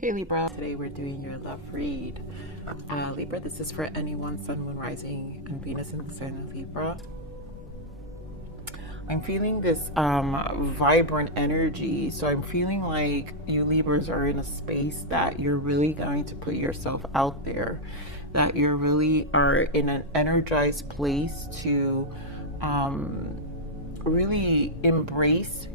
Hey Libra, today we're doing your love read. Libra, this is for anyone, Sun, Moon, Rising, and Venus in the sign of Libra. I'm feeling this vibrant energy. So I'm feeling like you Libras are in a space that you're really going to put yourself out there, that you really are in an energized place to really embrace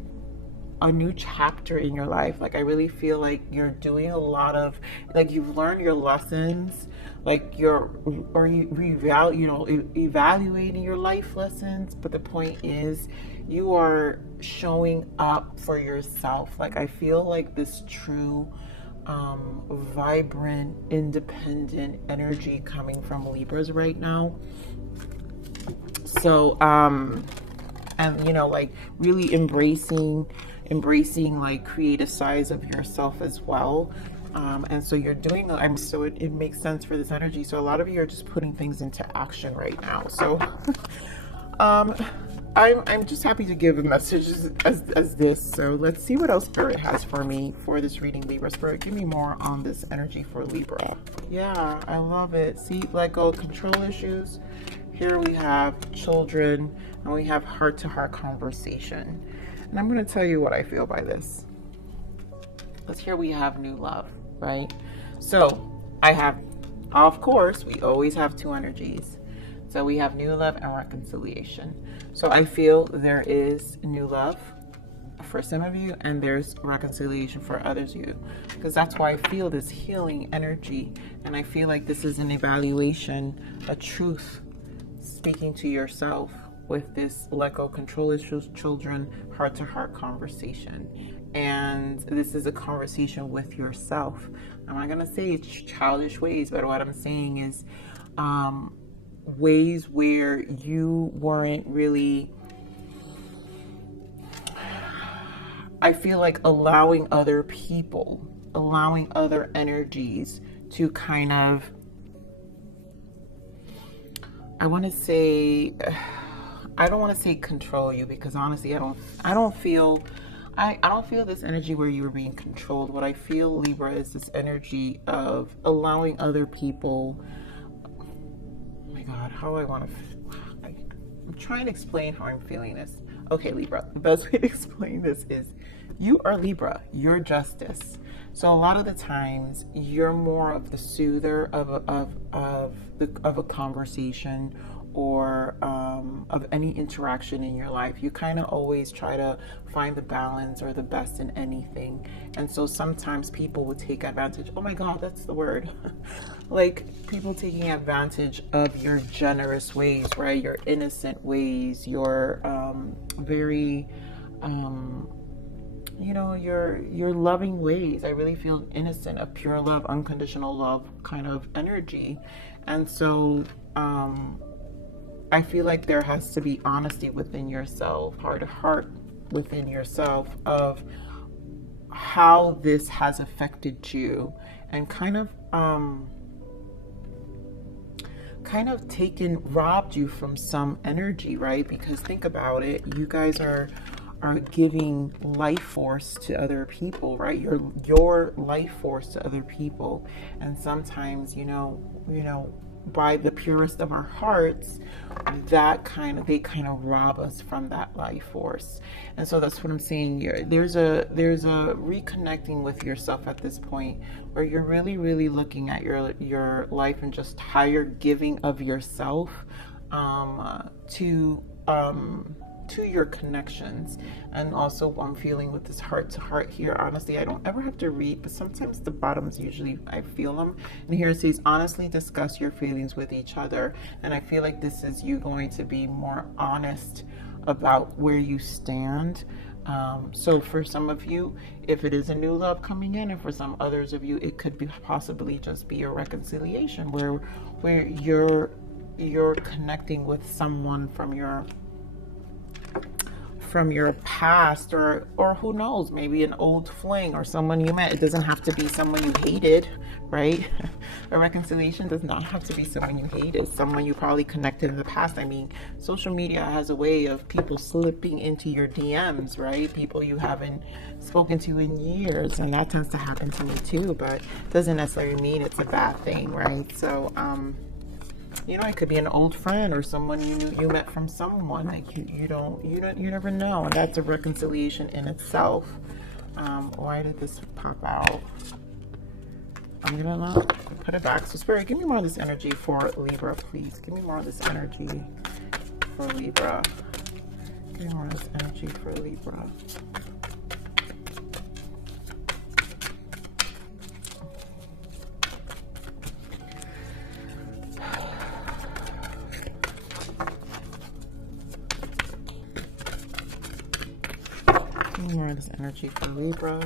a new chapter in your life. Like I really feel like you're doing a lot of, like you've learned your lessons, like evaluating your life lessons. But the point is, you are showing up for yourself. Like I feel like this true vibrant, independent energy coming from Libras right now. So and like really embracing like creative sides of yourself as well. And so you're doing, so it makes sense for this energy. So a lot of you are just putting things into action right now. So I'm just happy to give a message as this. So let's see what else Spirit has for me for this reading, Libra. Spirit, give me more on this energy for Libra. Yeah, I love it. See, let go of control issues. Here we have children, and we have heart-to-heart conversation. And I'm going to tell you what I feel by this. Because here we have new love, right? So I have, of course, we always have two energies. So we have new love and reconciliation. So I feel there is new love for some of you, and there's reconciliation for others of you. Because that's why I feel this healing energy. And I feel like this is an evaluation, a truth, speaking to yourself with this let go control issues, children, heart-to-heart conversation. And this is a conversation with yourself. I'm not going to say it's childish ways, but what I'm saying is ways where you weren't really, I feel like allowing other people, allowing other energies to kind of, I want to say, I don't want to say control you, because honestly, I don't feel this energy where you were being controlled. What I feel, Libra, is this energy of allowing other people. Oh my God, how I want to. I'm trying to explain how I'm feeling this. Okay, Libra, the best way to explain this is you are Libra, you're justice. So a lot of the times you're more of the soother of a conversation, or of any interaction in your life. You kind of always try to find the balance or the best in anything. And so sometimes people would take advantage. Oh my God, that's the word. Like people taking advantage of your generous ways, right? Your innocent ways, your very your loving ways. I really feel innocent, a pure love, unconditional love kind of energy. And so I feel like there has to be honesty within yourself, heart to heart within yourself, of how this has affected you, and kind of robbed you from some energy, right? Because think about it, you guys are giving life force to other people, right? Your life force to other people. And sometimes, by the purest of our hearts, they kind of rob us from that life force. And so that's what I'm saying here. There's a reconnecting with yourself at this point, where you're really, really looking at your life and just how you're giving of yourself to your connections. And also I'm feeling with this heart to heart here, honestly, I don't ever have to read, but sometimes the bottoms, usually I feel them. And here it says, honestly discuss your feelings with each other. And I feel like this is you going to be more honest about where you stand. So for some of you, if it is a new love coming in, and for some others of you, it could be possibly just be a reconciliation where you're connecting with someone from from your past, or who knows, maybe an old fling or someone you met. It doesn't have to be someone you hated, right? A reconciliation does not have to be someone you hated, someone you probably connected in the past. I mean, social media has a way of people slipping into your DMs, right? People you haven't spoken to in years, and that tends to happen to me too, but doesn't necessarily mean it's a bad thing, right? So you know, it could be an old friend or someone you met from someone. Like you never know, and that's a reconciliation in itself. Why did this pop out? I'm gonna put it back. So Spirit, give me more of this energy for Libra, please. Give me more of this energy for Libra. Give me more of this energy for Libra. More of this energy for Libra.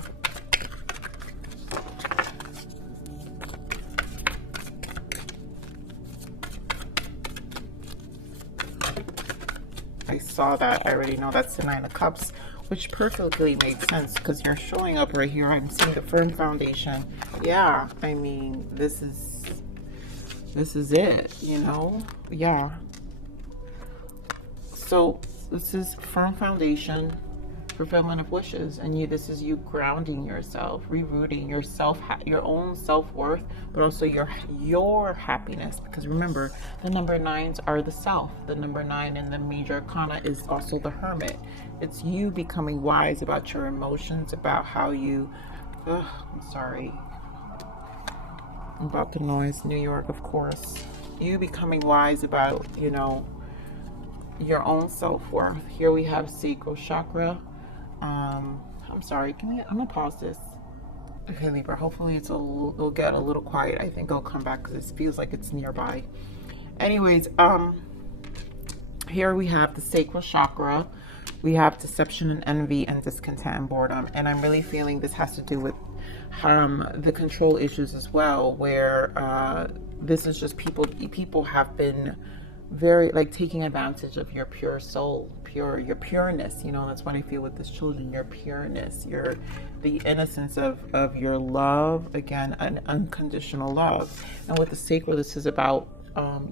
I saw that. I already know that's the Nine of Cups, which perfectly makes sense because you're showing up right here. I'm seeing the firm foundation. Yeah, I mean, this is it, you know? Yeah. So this is firm foundation, fulfillment of wishes, and this is you grounding yourself, rerooting yourself, your own self-worth, but also your happiness, because remember, the number 9s are the self. The number 9 in the major arcana is also the Hermit. It's you becoming wise about your emotions, about how you I'm sorry about the noise. New York, of course. You becoming wise about, you know, your own self-worth. Here we have sacral chakra. I'm sorry, I'm gonna pause this. Okay, Libra, hopefully it'll get a little quiet. I think I'll come back because it feels like it's nearby. Anyways, here we have the sacral chakra. We have deception and envy and discontent and boredom. And I'm really feeling this has to do with the control issues as well, where this is just people have been very like taking advantage of your pure soul, your pureness. You know, that's what I feel with this children, your pureness, the innocence of your love, again, an unconditional love. And with the sacral, this is about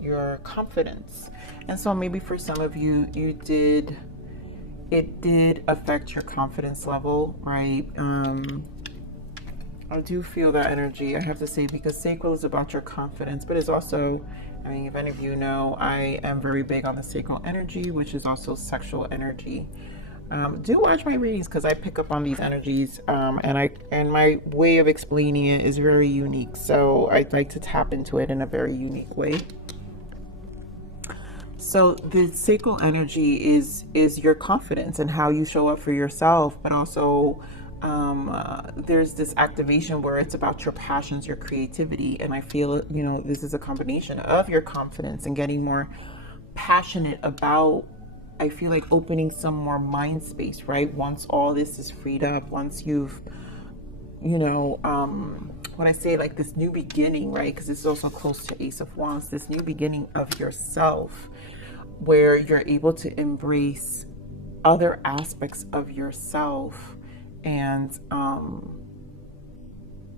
your confidence. And so maybe for some of you, it did affect your confidence level, right? I do feel that energy, I have to say, because sacral is about your confidence, but it's also, I mean, if any of you know, I am very big on the sacral energy, which is also sexual energy. Do watch my readings because I pick up on these energies, and my way of explaining it is very unique. So I'd like to tap into it in a very unique way. So the sacral energy is your confidence and how you show up for yourself, but also there's this activation where it's about your passions, your creativity, and I feel, you know, this is a combination of your confidence and getting more passionate about, I feel like, opening some more mind space, right? Once all this is freed up, once you've, you know, when I say like this new beginning, right? Because it's also close to Ace of Wands, this new beginning of yourself, where you're able to embrace other aspects of yourself and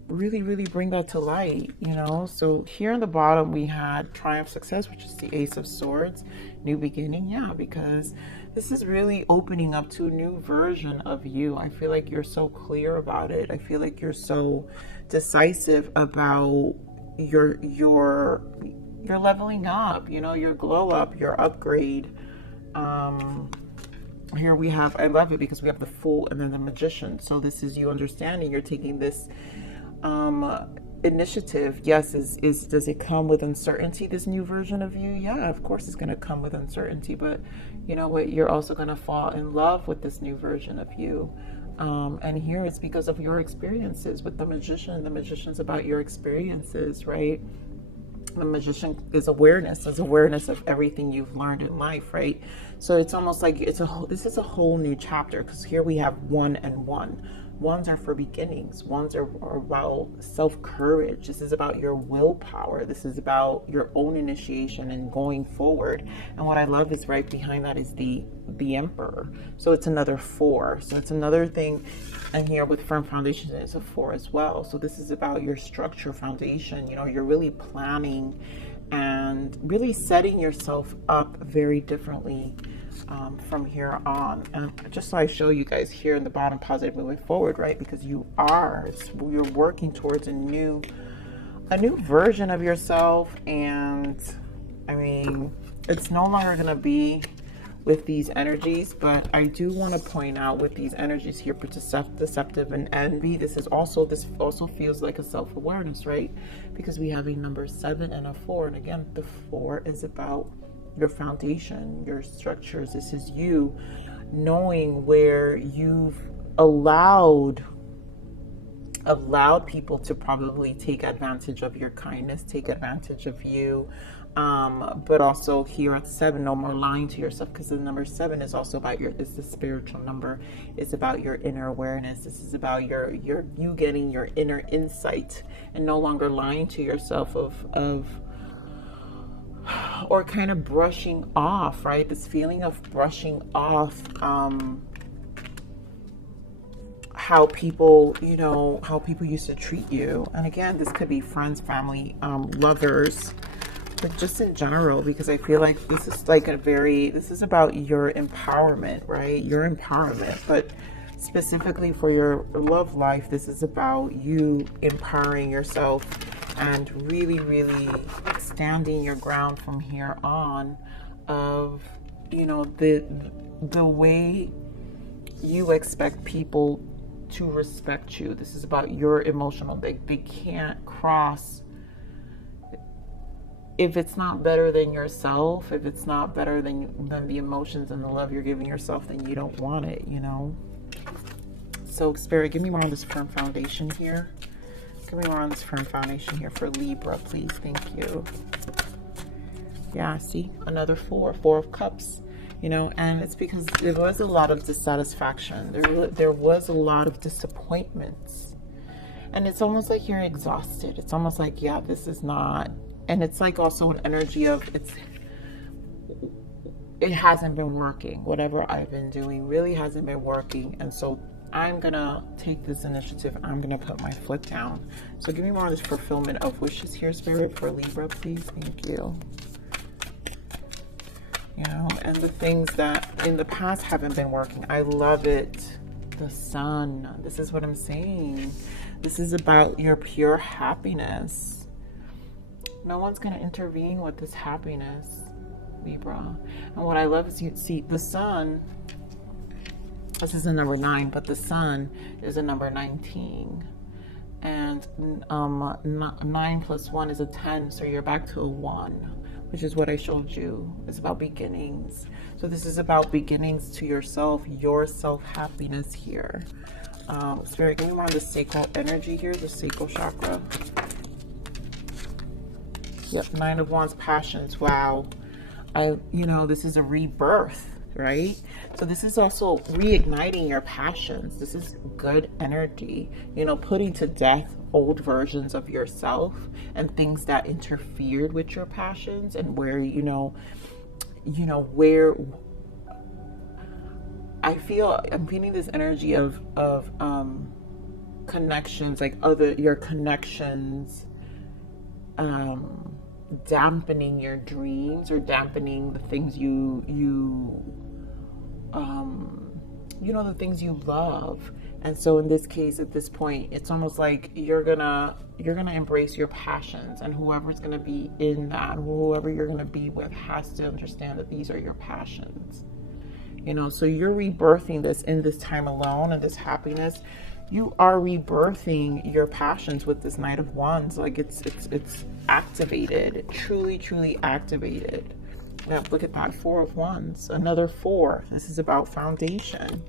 really bring that to light, you know. So here on the bottom we had triumph, success, which is the Ace of Swords, new beginning. Yeah, because this is really opening up to a new version of you. I feel like you're so clear about it. I feel like you're so decisive about your leveling up, you know, your glow up, your upgrade. Here we have, I love it because we have the Fool and then the Magician. So this is you understanding you're taking this initiative. Yes, does it come with uncertainty, this new version of you? Yeah, of course it's going to come with uncertainty, but you know what, you're also going to fall in love with this new version of you. And here it's because of your experiences with the Magician. The Magician's about your experiences, right? The Magician is awareness of everything you've learned in life, right? So it's almost like this is a whole new chapter, because here we have 1 and 1. Ones are for beginnings. Ones are about self-courage. This is about your willpower. This is about your own initiation and going forward. And what I love is right behind that is the Emperor. So it's another 4. So it's another thing. And here with firm foundation is a 4 as well. So this is about your structure, foundation. You know, you're really planning and really setting yourself up very differently from here on. And just so I show you guys here in the bottom, positive moving forward, right? Because you're working towards a new version of yourself. And I mean, it's no longer going to be with these energies, but I do want to point out with these energies here, deceptive and envy, this also feels like a self-awareness, right? Because we have a number 7 and a 4, and again, the 4 is about your foundation, your structures. This is you knowing where you've allowed people to probably take advantage of your kindness, take advantage of you. But also here at 7, no more lying to yourself, because the number 7 is also about it's the spiritual number. It's about your inner awareness. This is about you getting your inner insight and no longer lying to yourself or kind of brushing off, right? This feeling of brushing off how people used to treat you. And again, this could be friends, family, lovers, but just in general, because I feel like this is like this is about your empowerment, right? Your empowerment, but specifically for your love life, this is about you empowering yourself and really, really standing your ground from here on of, you know, the way you expect people to respect you. This is about your emotional, they can't cross. If it's not better than yourself, if it's not better than the emotions and the love you're giving yourself, then you don't want it, you know? So Spirit, give me more on this firm foundation here. Give me more on this firm foundation here for Libra, please. Thank you. Yeah, see? Another 4 of Cups. You know, and it's because there was a lot of dissatisfaction. There was a lot of disappointments. And it's almost like you're exhausted. It's almost like, yeah, this is not... And it's like also an energy of it hasn't been working. Whatever I've been doing really hasn't been working. And so I'm going to take this initiative. I'm going to put my foot down. So give me more of this fulfillment of wishes here, Spirit, for Libra, please. Thank you. You know, and the things that in the past haven't been working. I love it. The Sun. This is what I'm saying. This is about your pure happiness. No one's going to intervene with this happiness, Libra. And what I love is you see the Sun. This is a number 9, but the Sun is a number 19. And 9 plus 1 is a 10. So you're back to a 1, which is what I showed you. It's about beginnings. So this is about beginnings to yourself, your self-happiness here. Spirit, give me more on the sacral energy here, the sacral chakra. Yep, 9 of Wands, passions. Wow. You know, this is a rebirth, right? So this is also reigniting your passions. This is good energy, you know, putting to death old versions of yourself and things that interfered with your passions, and where, you know, where I feel I'm feeling this energy of connections, like your connections, dampening your dreams, or dampening the things you know, the things you love. And so in this case, at this point, it's almost like you're gonna embrace your passions, and whoever's gonna be in that, whoever you're gonna be with, has to understand that these are your passions. You know, so you're rebirthing this in this time alone, and this happiness. You are rebirthing your passions with this Knight of Wands. Like it's activated, truly activated. Now look at that, 4 of Wands, another 4. This is about foundation.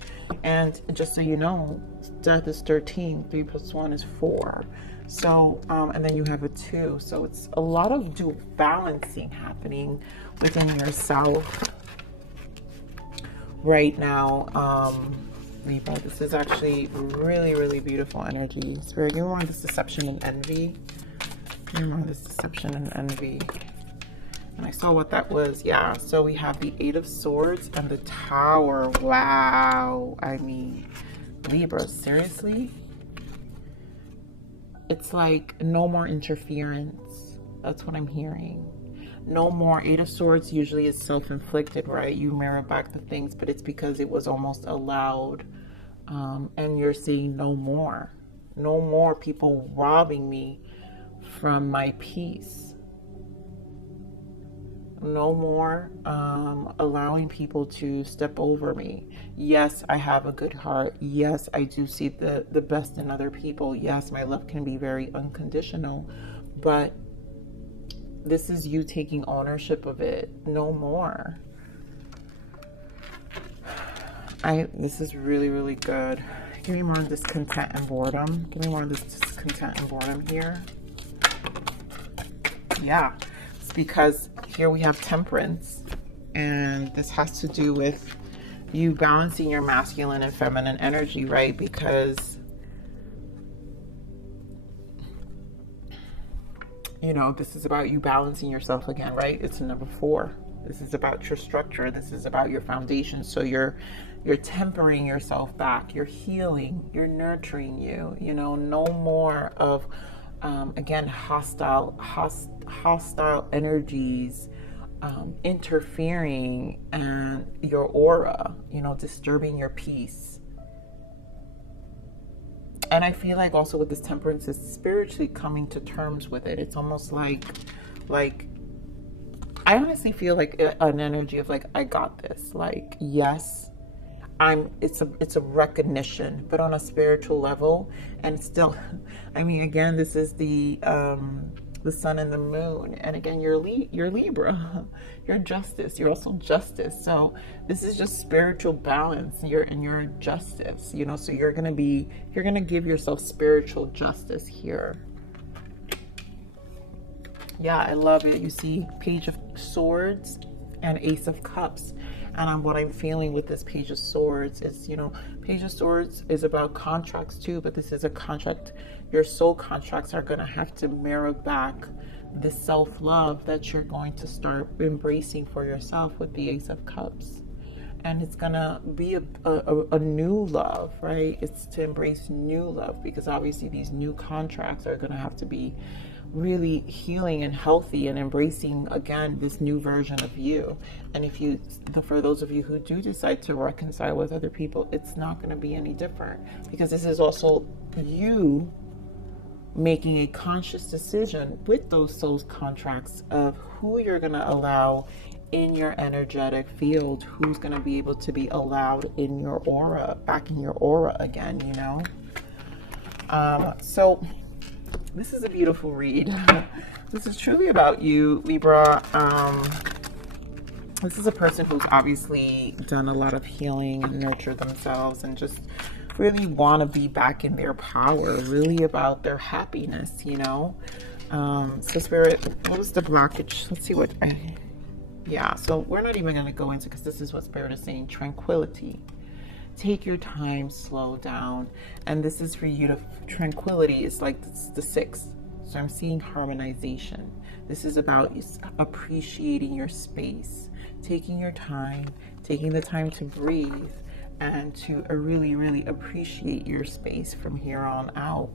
And just so you know, death is 13, 3 plus 1 is 4. So, and then you have a 2. So it's a lot of dual balancing happening within yourself right now. Libra. This is actually really, really beautiful energy. Spirit, give me more on this deception and envy. Give me more on this deception and envy. And I saw what that was. Yeah, so we have the Eight of Swords and the Tower. Wow. I mean, Libra, seriously? It's like no more interference. That's what I'm hearing. No more. Eight of Swords usually is self-inflicted, right? You mirror back the things, but it's because it was almost allowed. And you're seeing no more. No more people robbing me from my peace. No more allowing people to step over me. Yes, I have a good heart. Yes, I do see the best in other people. Yes, my love can be very unconditional, but this is you taking ownership of it. No more. This is really, really good. Give me more of discontent and boredom. Give me more of this discontent and boredom here. Yeah, it's because here we have temperance, and this has to do with you balancing your masculine and feminine energy, right? Because, you know, this is about you balancing yourself again, right? It's number 4. This is about your structure. This is about your foundation. So you're tempering yourself back. You're healing. You're nurturing you. You know, no more of, again, hostile energies interfering and your aura, you know, disturbing your peace. And I feel like also with this temperance is spiritually coming to terms with it. It's almost like I honestly feel like an energy of like, I got this. Like, yes, it's a recognition, but on a spiritual level. And still, I mean, again, this is the sun and the moon, and again, you're Libra. You're justice. You're also justice. So this is just spiritual balance. You're justice, you know. So you're gonna give yourself spiritual justice here. Yeah, I love it. You see Page of Swords and Ace of Cups. And what I'm feeling with this Page of Swords is, you know, Page of Swords is about contracts too, but this is a contract. Your soul contracts are going to have to mirror back the self-love that you're going to start embracing for yourself with the Ace of Cups. And it's going to be a new love, right? It's to embrace new love, because obviously these new contracts are going to have to be really healing and healthy and embracing again this new version of you. And for those of you who do decide to reconcile with other people, it's not going to be any different, because this is also you making a conscious decision with those soul contracts of who you're going to allow in your energetic field, who's going to be able to be allowed in your aura, back in your aura again, you know. So this is a beautiful read. This is truly about you, Libra. This is a person who's obviously done a lot of healing and nurtured themselves and just really want to be back in their power, really about their happiness, you know. So Spirit, what was the blockage? Let's see what yeah, so we're not even going to go into, because this is what Spirit is saying, tranquility. Take your time, slow down. And this is for you to, tranquility is like the 6th. So I'm seeing harmonization. This is about appreciating your space, taking your time, taking the time to breathe, and to really, really appreciate your space from here on out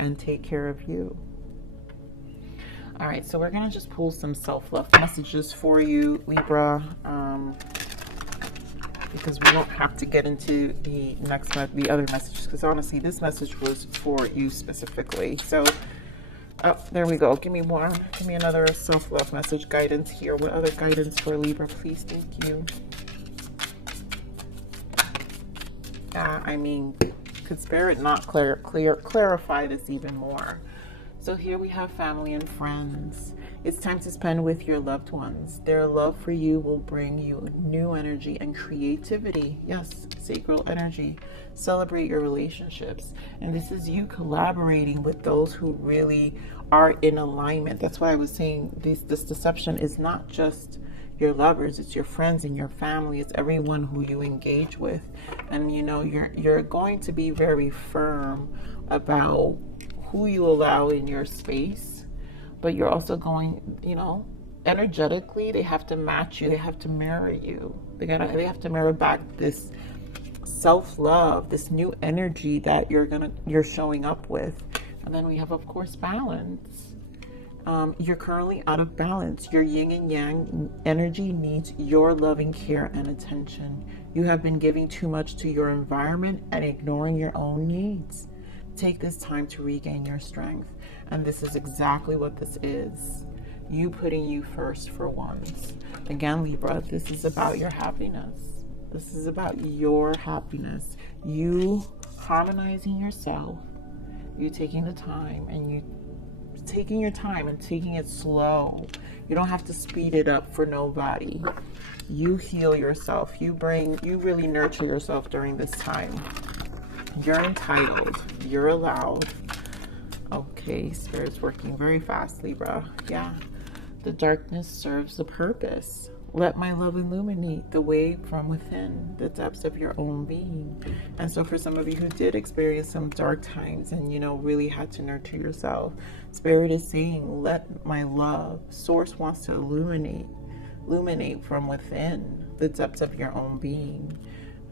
and take care of you. All right, so we're going to just pull some self-love messages for you, Libra, because we won't have to get into the other messages, because honestly, this message was for you specifically. So, oh, there we go. Give me more. Give me another self-love message guidance here. What other guidance for Libra, please? Thank you. I mean, could Spirit not clarify this even more? So here we have family and friends. It's time to spend with your loved ones. Their love for you will bring you new energy and creativity. Yes, sacral energy. Celebrate your relationships. And this is you collaborating with those who really are in alignment. That's why I was saying this deception is not just your lovers, it's your friends and your family, it's everyone who you engage with. And you know, you're going to be very firm about who you allow in your space, but you're also going, you know, energetically, they have to match you, they have to mirror you. They have to mirror back this self-love, this new energy that you're showing up with. And then we have, of course, balance. You're currently out of balance. Your yin and yang energy needs your loving care and attention. You have been giving too much to your environment and ignoring your own needs. Take this time to regain your strength. And this is exactly what this is. You putting you first for once. Again, Libra, this is about your happiness. This is about your happiness. You harmonizing yourself. You taking the time and you taking your time and taking it slow. You don't have to speed it up for nobody. You heal yourself. You really nurture yourself during this time. You're entitled. You're allowed. Okay, Spirit's working very fast, Libra. Yeah. The darkness serves a purpose. Let my love illuminate the way from within, the depths of your own being. And so for some of you who did experience some dark times and, you know, really had to nurture yourself, Spirit is saying, let my love, Source wants to illuminate from within, the depths of your own being.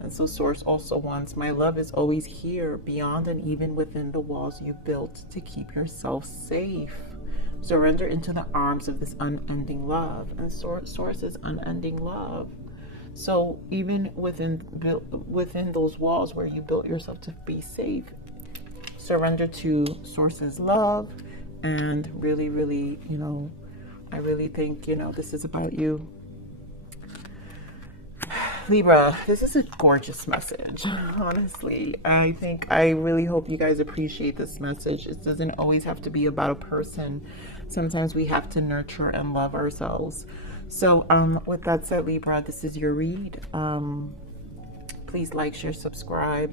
And so Source also wants, my love is always here, beyond and even within the walls you built to keep yourself safe. Surrender into the arms of this unending love. And Source is unending love. So even within those walls where you built yourself to be safe, surrender to Source's love. And really, really, you know, I really think, you know, this is about you. Libra, this is a gorgeous message, honestly. I really hope you guys appreciate this message. It doesn't always have to be about a person. Sometimes we have to nurture and love ourselves. So with that said, Libra, this is your read. Please like, share, subscribe.